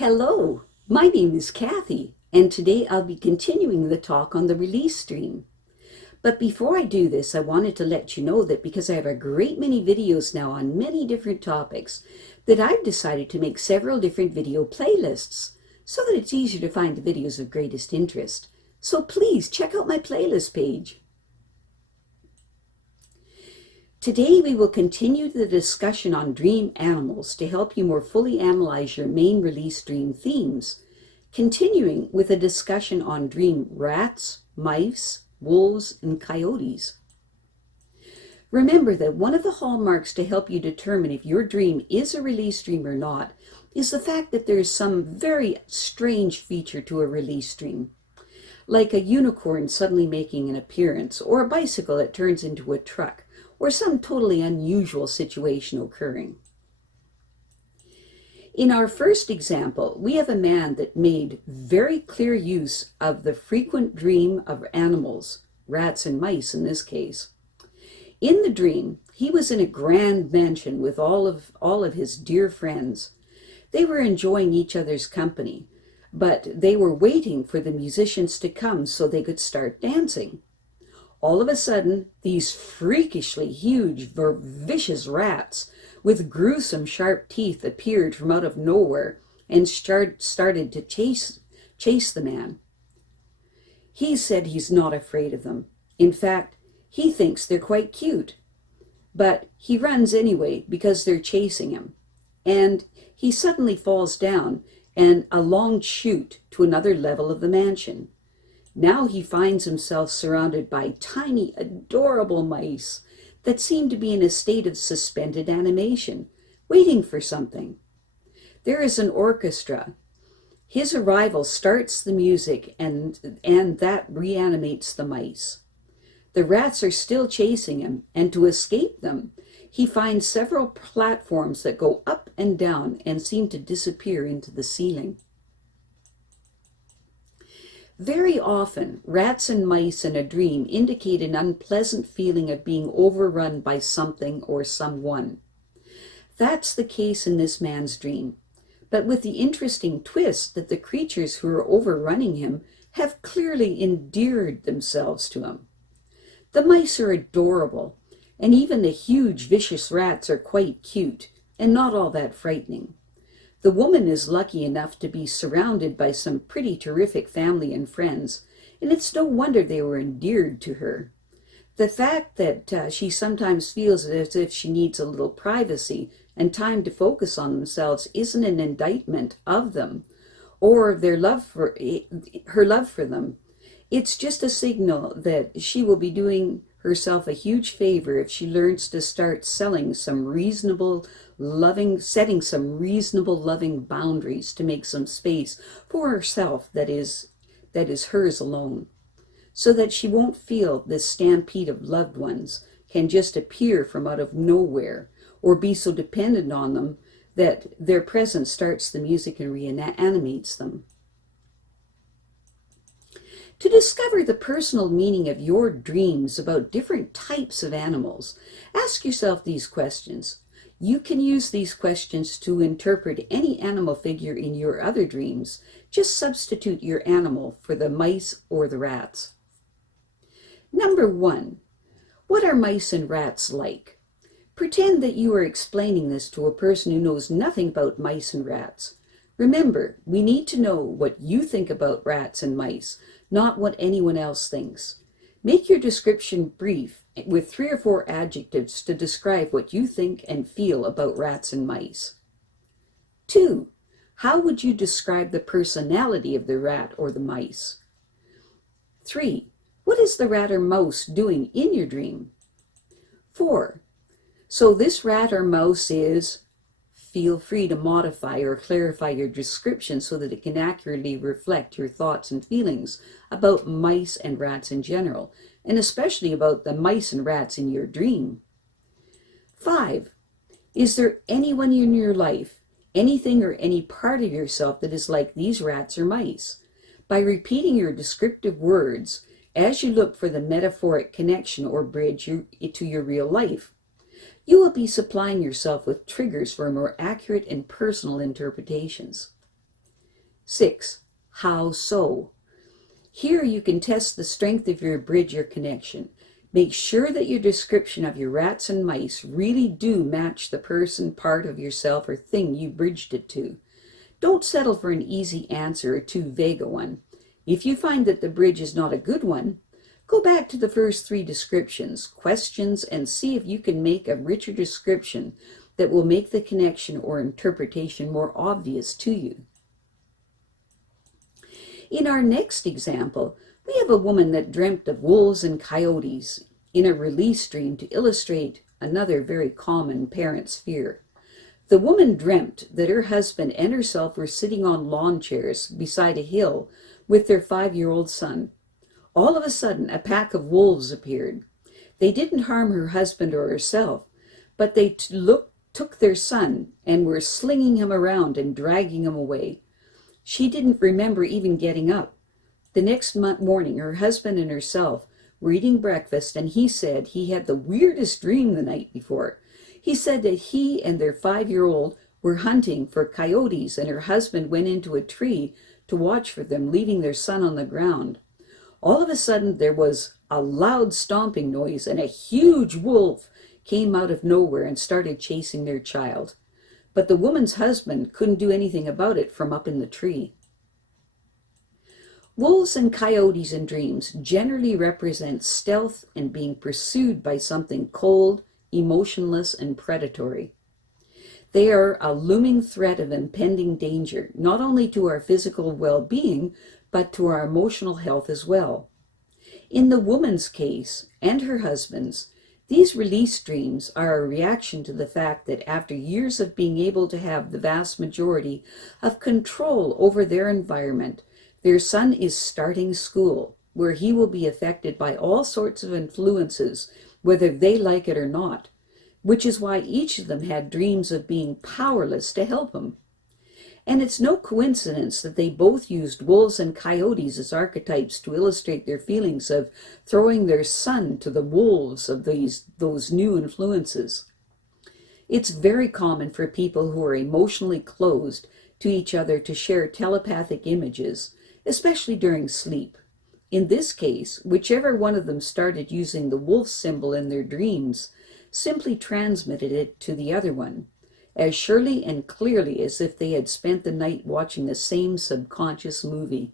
Hello, my name is Kathy, and today I'll be continuing the talk on the release stream. But before I do this, I wanted to let you know that because I have a great many videos now on many different topics, that I've decided to make several different video playlists so that it's easier to find the videos of greatest interest. So please check out my playlist page. Today we will continue the discussion on dream animals to help you more fully analyze your main release dream themes, continuing with a discussion on dream rats, mice, wolves, and coyotes. Remember that one of the hallmarks to help you determine if your dream is a release dream or not is the fact that there is some very strange feature to a release dream, like a unicorn suddenly making an appearance, or a bicycle that turns into a truck, or some totally unusual situation occurring. In our first example, we have a man that made very clear use of the frequent dream of animals, rats and mice in this case. In the dream, he was in a grand mansion with all of his dear friends. They were enjoying each other's company, but they were waiting for the musicians to come so they could start dancing. All of a sudden, these freakishly huge, vicious rats with gruesome sharp teeth appeared from out of nowhere and started to chase the man. He said he's not afraid of them. In fact, he thinks they're quite cute. But he runs anyway because they're chasing him. And he suddenly falls down and a long chute to another level of the mansion. Now he finds himself surrounded by tiny, adorable mice that seem to be in a state of suspended animation, waiting for something. There is an orchestra. His arrival starts the music, and that reanimates the mice. The rats are still chasing him, and to escape them, he finds several platforms that go up and down and seem to disappear into the ceiling. Very often, rats and mice in a dream indicate an unpleasant feeling of being overrun by something or someone. That's the case in this man's dream, but with the interesting twist that the creatures who are overrunning him have clearly endeared themselves to him. The mice are adorable, and even the huge, vicious rats are quite cute and not all that frightening. The woman is lucky enough to be surrounded by some pretty terrific family and friends, and it's no wonder they were endeared to her. The fact that she sometimes feels as if she needs a little privacy and time to focus on themselves isn't an indictment of them or her love for them. It's just a signal that she will be doing herself a huge favor if she learns to start setting some reasonable, loving boundaries to make some space for herself that is hers alone, so that she won't feel this stampede of loved ones can just appear from out of nowhere, or be so dependent on them that their presence starts the music and reanimates them. To discover the personal meaning of your dreams about different types of animals, ask yourself these questions. You can use these questions to interpret any animal figure in your other dreams. Just substitute your animal for the mice or the rats. Number 1. What are mice and rats like? Pretend that you are explaining this to a person who knows nothing about mice and rats. Remember, we need to know what you think about rats and mice, not what anyone else thinks. Make your description brief with 3 or 4 adjectives to describe what you think and feel about rats and mice. 2. How would you describe the personality of the rat or the mice? 3. What is the rat or mouse doing in your dream? 4. So this rat or mouse is... Feel free to modify or clarify your description so that it can accurately reflect your thoughts and feelings about mice and rats in general, and especially about the mice and rats in your dream. 5. Is there anyone in your life, anything or any part of yourself that is like these rats or mice? By repeating your descriptive words as you look for the metaphoric connection or bridge to your real life, you will be supplying yourself with triggers for more accurate and personal interpretations. 6. How so? Here you can test the strength of your bridge or connection. Make sure that your description of your rats and mice really do match the person, part of yourself, or thing you bridged it to. Don't settle for an easy answer or too vague a one. If you find that the bridge is not a good one, go back to the first 3 descriptions, questions, and see if you can make a richer description that will make the connection or interpretation more obvious to you. In our next example, we have a woman that dreamt of wolves and coyotes in a release dream to illustrate another very common parent's fear. The woman dreamt that her husband and herself were sitting on lawn chairs beside a hill with their 5-year-old son. All of a sudden, a pack of wolves appeared. They didn't harm her husband or herself, but they took their son and were slinging him around and dragging him away. She didn't remember even getting up. The next morning, her husband and herself were eating breakfast, and he said he had the weirdest dream the night before. He said that he and their 5-year-old were hunting for coyotes, and her husband went into a tree to watch for them, leaving their son on the ground. All of a sudden, there was a loud stomping noise, and a huge wolf came out of nowhere and started chasing their child. But the woman's husband couldn't do anything about it from up in the tree. Wolves and coyotes in dreams generally represent stealth and being pursued by something cold, emotionless, and predatory. They are a looming threat of impending danger, not only to our physical well-being, but to our emotional health as well. In the woman's case, and her husband's, these release dreams are a reaction to the fact that after years of being able to have the vast majority of control over their environment, their son is starting school, where he will be affected by all sorts of influences, whether they like it or not, which is why each of them had dreams of being powerless to help him. And it's no coincidence that they both used wolves and coyotes as archetypes to illustrate their feelings of throwing their son to the wolves of those new influences. It's very common for people who are emotionally closed to each other to share telepathic images, especially during sleep. In this case, whichever one of them started using the wolf symbol in their dreams simply transmitted it to the other one, as surely and clearly as if they had spent the night watching the same subconscious movie.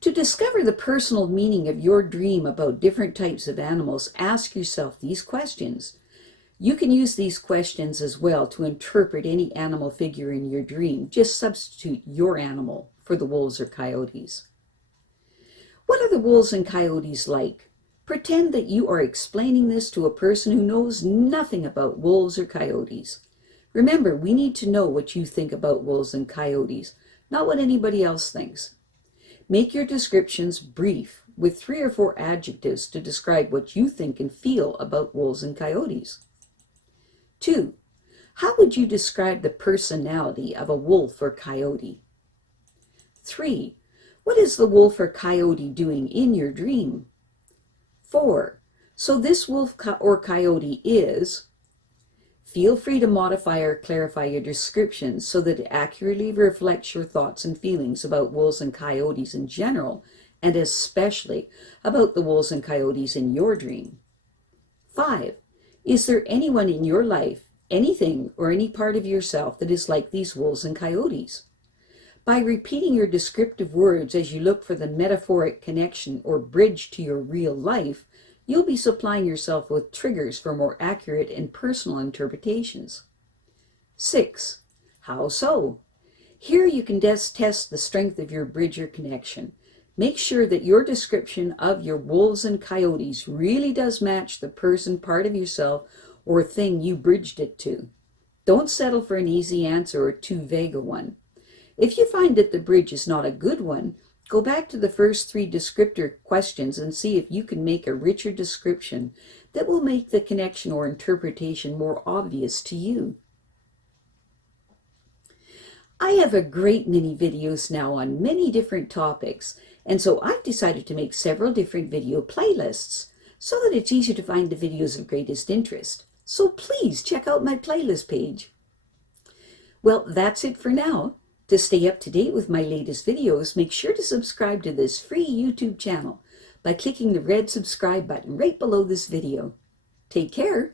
To discover the personal meaning of your dream about different types of animals, ask yourself these questions. You can use these questions as well to interpret any animal figure in your dream. Just substitute your animal for the wolves or coyotes. What are the wolves and coyotes like? Pretend that you are explaining this to a person who knows nothing about wolves or coyotes. Remember, we need to know what you think about wolves and coyotes, not what anybody else thinks. Make your descriptions brief, with 3 or 4 adjectives to describe what you think and feel about wolves and coyotes. 2. How would you describe the personality of a wolf or coyote? 3. What is the wolf or coyote doing in your dream? 4. So this wolf or coyote is. Feel free to modify or clarify your description so that it accurately reflects your thoughts and feelings about wolves and coyotes in general, and especially about the wolves and coyotes in your dream. 5. Is there anyone in your life, anything or any part of yourself that is like these wolves and coyotes? By repeating your descriptive words as you look for the metaphoric connection or bridge to your real life, you'll be supplying yourself with triggers for more accurate and personal interpretations. 6. How so? Here you can test the strength of your bridge or connection. Make sure that your description of your wolves and coyotes really does match the person, part of yourself, or thing you bridged it to. Don't settle for an easy answer or too vague a one. If you find that the bridge is not a good one, go back to the first 3 descriptor questions and see if you can make a richer description that will make the connection or interpretation more obvious to you. I have a great many videos now on many different topics, and so I've decided to make several different video playlists so that it's easier to find the videos of greatest interest. So please check out my playlist page. Well, that's it for now. To stay up to date with my latest videos, make sure to subscribe to this free YouTube channel by clicking the red subscribe button right below this video. Take care.